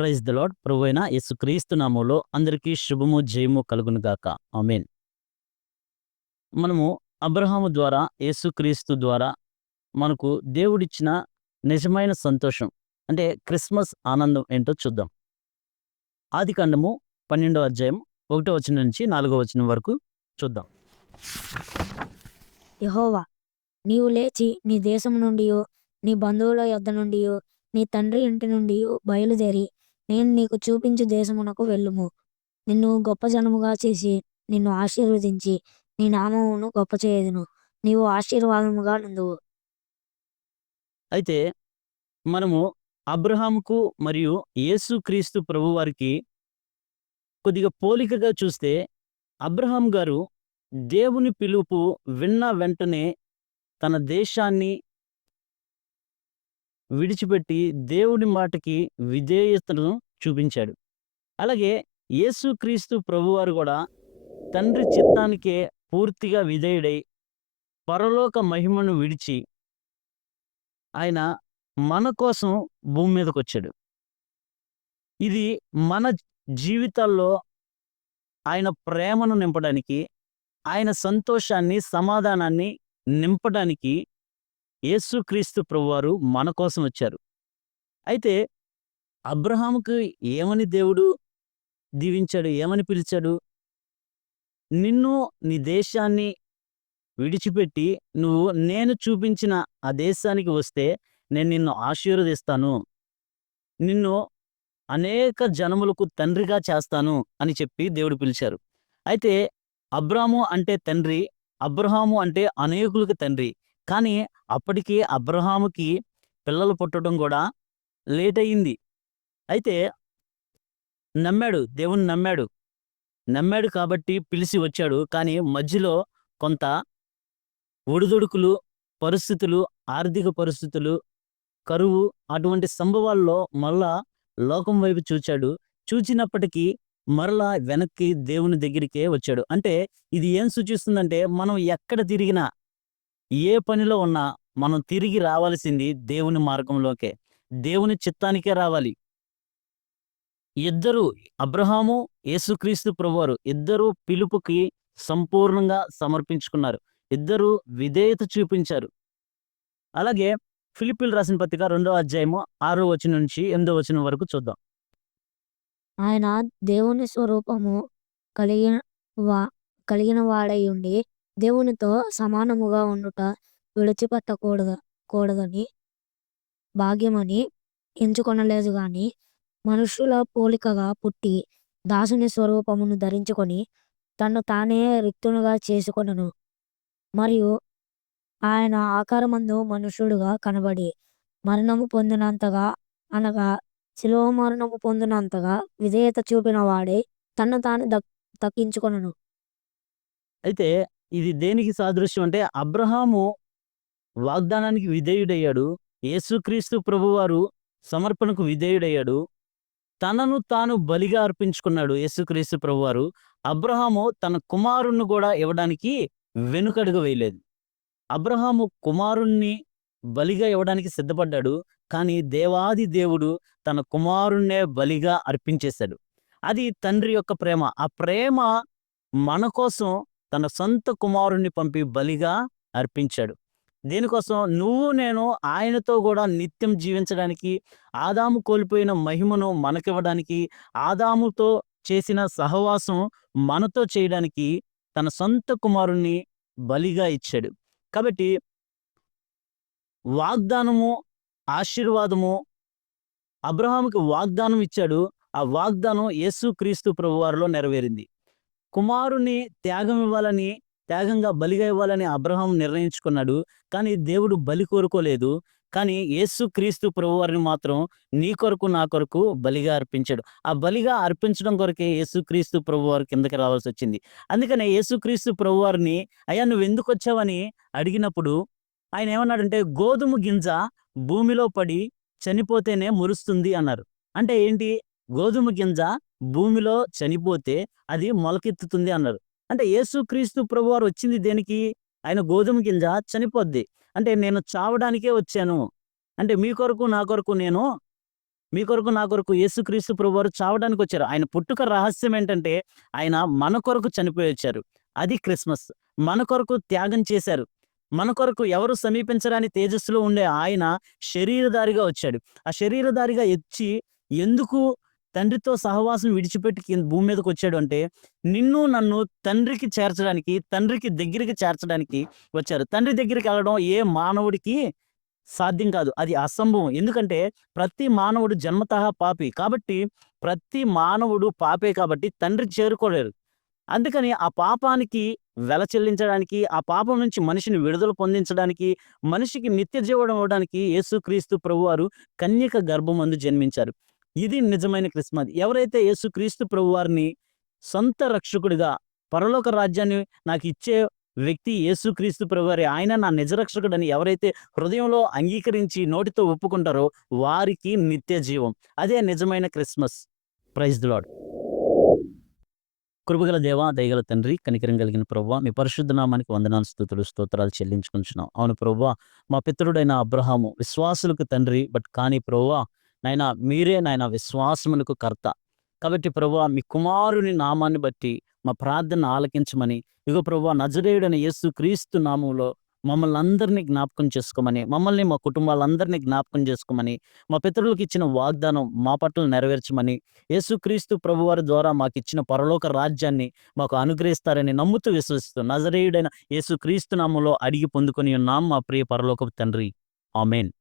Praise the lord. ప్రభువైన యేసుక్రీస్తు నామములో అందరికీ శుభము, జయము కలుగును గాక. ఆమేన్. మనము అబ్రహాము ద్వారా, యేసుక్రీస్తు ద్వారా మనకు దేవుడిచ్చిన నిజమైన సంతోషం అంటే క్రిస్మస్ ఆనందం ఏంటో చూద్దాం. ఆదికాండము 12వ అధ్యాయం 1వ వచనం నుంచి 4వ వచనం వరకు చూద్దాం. యెహోవా, నీవు లేచి నీ దేశము నుండియు, నీ బంధువుల యొద్ద నుండియు, నీ తండ్రి ఇంటి నుండియు బయలుదేరి నేను నీకు చూపించు దేశమునకు వెళ్ళుము. నిన్ను గొప్ప జనముగా చేసి నిన్ను ఆశీర్వదించి నీ నామమును గొప్ప చేయుదును. నీవు ఆశీర్వాదముగా నుండువు. అయితే మనము అబ్రహాముకు మరియు యేసుక్రీస్తు ప్రభువారికి కొద్దిగా పోలికగా చూస్తే, అబ్రహాం గారు దేవుని పిలుపు విన్న వెంటనే తన దేశాన్ని విడిచిపెట్టి దేవుని మాటకి విధేయతను చూపించాడు. అలాగే యేసుక్రీస్తు ప్రభువారు కూడా తండ్రి చిత్తానికే పూర్తిగా విధేయుడై పరలోక మహిమను విడిచి ఆయన మన కోసం భూమి మీదకొచ్చాడు. ఇది మన జీవితాల్లో ఆయన ప్రేమను నింపడానికి, ఆయన సంతోషాన్ని, సమాధానాన్ని నింపడానికి యేసుక్రీస్తు ప్రభువారు మన కోసం వచ్చారు. అయితే అబ్రహాముకు ఏమని దేవుడు దీవించాడు? ఏమని పిలిచాడు? నిన్ను, నీ దేశాన్ని విడిచిపెట్టి నువ్వు నేను చూపించిన ఆ దేశానికి వస్తే నేను నిన్ను ఆశీర్వదిస్తాను. నిన్ను అనేక జనములకు తండ్రిగా చేస్తాను అని చెప్పి దేవుడు పిలిచారు. అయితే అబ్రాము అంటే తండ్రి, అబ్రహాము అంటే అనేకులకు తండ్రి. కానీ అప్పటికి అబ్రహాముకి పిల్లలు పుట్టడం కూడా లేట్ అయింది. అయితే నమ్మాడు, దేవుణ్ణి నమ్మాడు. నమ్మాడు కాబట్టి పిలిచి వచ్చాడు. కానీ మధ్యలో కొంత ఒడిదుడుకులు, పరిస్థితులు, ఆర్థిక పరిస్థితులు, కరువు అటువంటి సంభవాల్లో మరలా లోకం వైపు చూచాడు. చూచినప్పటికీ మరలా వెనక్కి దేవుని దగ్గరికే వచ్చాడు. అంటే ఇది ఏం సూచిస్తుందంటే, మనం ఎక్కడ తిరిగినా, ఏ పనిలో ఉన్నా మనం తిరిగి రావాల్సింది దేవుని మార్గంలోకే. దేవుని చిత్తానికే రావాలి. ఇద్దరు అబ్రహాము, యేసుక్రీస్తు ప్రభువారు ఇద్దరూ పిలుపుకి సంపూర్ణంగా సమర్పించుకున్నారు. ఇద్దరూ విధేయత చూపించారు. అలాగే ఫిలిప్పీయులకు రాసిన పత్రిక 2వ అధ్యాయము 6వ వచనం నుంచి 8వ వచనం వరకు చూద్దాం. ఆయన దేవుని స్వరూపము కలిగిన వా కలిగిన వాడై ఉండి దేవునితో సమానముగా ఉండుట కూడదని భాగ్యమని ఎంచుకొనలేదు గాని మనుష్యుల పోలికగా పుట్టి దాసుని స్వరూపమును ధరించుకొని తన్ను తానే రిక్తునిగా చేసుకొనెను. మరియు ఆయన ఆకారమందు మనుష్యుడుగా కనబడి మరణము పొందినంతగా, అనగా శిలువ మరణము పొందినంతగా విధేయత చూపిన వాడే తన్ను తాను తగ్గించుకొనెను. అయితే ఇది దేనికి సాదృశ్యం అంటే, అబ్రహాము వాగ్దానానికి విధేయుడయ్యాడు. యేసుక్రీస్తు ప్రభువారు సమర్పణకు విధేయుడయ్యాడు. తనను తాను బలిగా అర్పించుకున్నాడు యేసుక్రీస్తు ప్రభువారు. అబ్రహాము తన కుమారుణ్ణి కూడా ఇవ్వడానికి వెనుకడుగు వేయలేదు. అబ్రహాము కుమారుణ్ణి బలిగా ఇవ్వడానికి సిద్ధపడ్డాడు. కానీ దేవాది దేవుడు తన కుమారుణ్ణే బలిగా అర్పించేశాడు. అది తండ్రి యొక్క ప్రేమ. ఆ ప్రేమ మన కోసం తన సొంత కుమారుణ్ణి పంపి బలిగా అర్పించాడు. దేనికోసం? నువ్వు నేను ఆయనతో కూడా నిత్యం జీవించడానికి, ఆదాము కోల్పోయిన మహిమను మనకివ్వడానికి, ఆదాముతో చేసిన సహవాసం మనతో చేయడానికి తన సొంత కుమారుణ్ణి బలిగా ఇచ్చాడు. కాబట్టి వాగ్దానము, ఆశీర్వాదము అబ్రహాముకి వాగ్దానం ఇచ్చాడు. ఆ వాగ్దానం యేసుక్రీస్తు ప్రభువారిలో నెరవేరింది. కుమారుని త్యాగంగా బలిగా ఇవ్వాలని అబ్రహాం నిర్ణయించుకున్నాడు. కానీ దేవుడు బలి కోరుకోలేదు. కానీ యేసుక్రీస్తు ప్రభువారిని మాత్రం నీ కొరకు, నా కొరకు బలిగా అర్పించాడు. ఆ బలిగా అర్పించడం కొరకే యేసుక్రీస్తు ప్రభువారు కిందకి రావాల్సొచ్చింది. అందుకనే యేసుక్రీస్తు ప్రభువారిని, అయ్యా నువ్వెందుకొచ్చావని అడిగినప్పుడు ఆయన ఏమన్నాడంటే, గోధుమ గింజ భూమిలో పడి చనిపోతేనే మొలుస్తుంది అన్నారు. అంటే ఏంటి? గోధుమ గింజ భూమిలో చనిపోతే అది మొలకెత్తుతుంది అన్నారు. అంటే యేసుక్రీస్తు ప్రభువారు వచ్చింది దేనికి? ఆయన గోధుమ గింజ చనిపోద్ది. అంటే నేను చావడానికే వచ్చాను. అంటే మీ కొరకు, నా కొరకు నేను మీ కొరకు నా కొరకు యేసుక్రీస్తు ప్రభువారు చావడానికి వచ్చారు. ఆయన పుట్టుక రహస్యం ఏంటంటే ఆయన మన కొరకు చనిపోయి వచ్చారు. అది క్రిస్మస్. మన కొరకు త్యాగం చేశారు. మన కొరకు ఎవరు సమీపించరాని తేజస్సులో ఉండే ఆయన శరీరధారిగా వచ్చాడు. ఆ శరీరధారిగా వచ్చి ఎందుకు తండ్రితో సహవాసం విడిచిపెట్టి భూమి మీదకొచ్చాడు అంటే, నిన్ను నన్ను తండ్రికి చేర్చడానికి, తండ్రికి దగ్గరికి చేర్చడానికి వచ్చారు. తండ్రి దగ్గరికెళ్ళడం ఏ మానవుడికి సాధ్యం కాదు. అది అసంభవం. ఎందుకంటే ప్రతి మానవుడు జన్మతః పాపి. కాబట్టి ప్రతి మానవుడు పాపే కాబట్టి తండ్రికి చేరుకోలేరు. అందుకని ఆ పాపానికి వెల చెల్లించడానికి, ఆ పాపం నుంచి మనిషిని విడుదల పొందించడానికి, మనిషికి నిత్య జీవం ఇవ్వడానికి యేసుక్రీస్తు ప్రభువారు కన్యక గర్భమందు జన్మించారు. ఇది నిజమైన క్రిస్మస్. ఎవరైతే యేసుక్రీస్తు ప్రభువారిని సొంత రక్షకుడిగా, పరలోక రాజ్యాన్ని నాకిచ్చే వ్యక్తి యేసుక్రీస్తు ప్రభువారే, ఆయన నా నిజ రక్షకుడని ఎవరైతే హృదయంలో అంగీకరించి నోటితో ఒప్పుకుంటారో వారికి నిత్య జీవం. అదే నిజమైన క్రిస్మస్. Praise the lord. కృపగల దేవా, దయగల తండ్రి, కనికరం కలిగిన ప్రభువా, మీ పరిశుద్ధ నామానికి వందనాలు, స్తుతులు, స్తోత్రాలు చెల్లించుకుంటున్నాం. అవును ప్రభువా, మా పితరుడైన అబ్రహాము విశ్వాసులకు తండ్రి. కానీ ప్రభువా, నాయనా మీరే నాయనా విశ్వాసములకు కర్త. కాబట్టి ప్రభువా, మీ కుమారుని నామాన్ని బట్టి మా ప్రార్థన ఆలకించమని, ఇగో ప్రభువా, నజరేయుడైన యేసు క్రీస్తు నామంలో మమ్మల్ని అందరినీ జ్ఞాపకం చేసుకోమని, మమ్మల్ని మా కుటుంబాలందరినీ జ్ఞాపకం చేసుకోమని, మా పితరులకు ఇచ్చిన వాగ్దానం మా పట్ల నెరవేర్చమని, యేసుక్రీస్తు ప్రభువారి ద్వారా మాకిచ్చిన పరలోక రాజ్యాన్ని మాకు అనుగ్రహిస్తారని నమ్ముతూ విశ్వసిస్తూ నజరేయుడైన యేసుక్రీస్తు నామంలో అడిగి పొందుకొని ఉన్నాం మా ప్రియ పరలోకపు తండ్రి. ఆమేన్.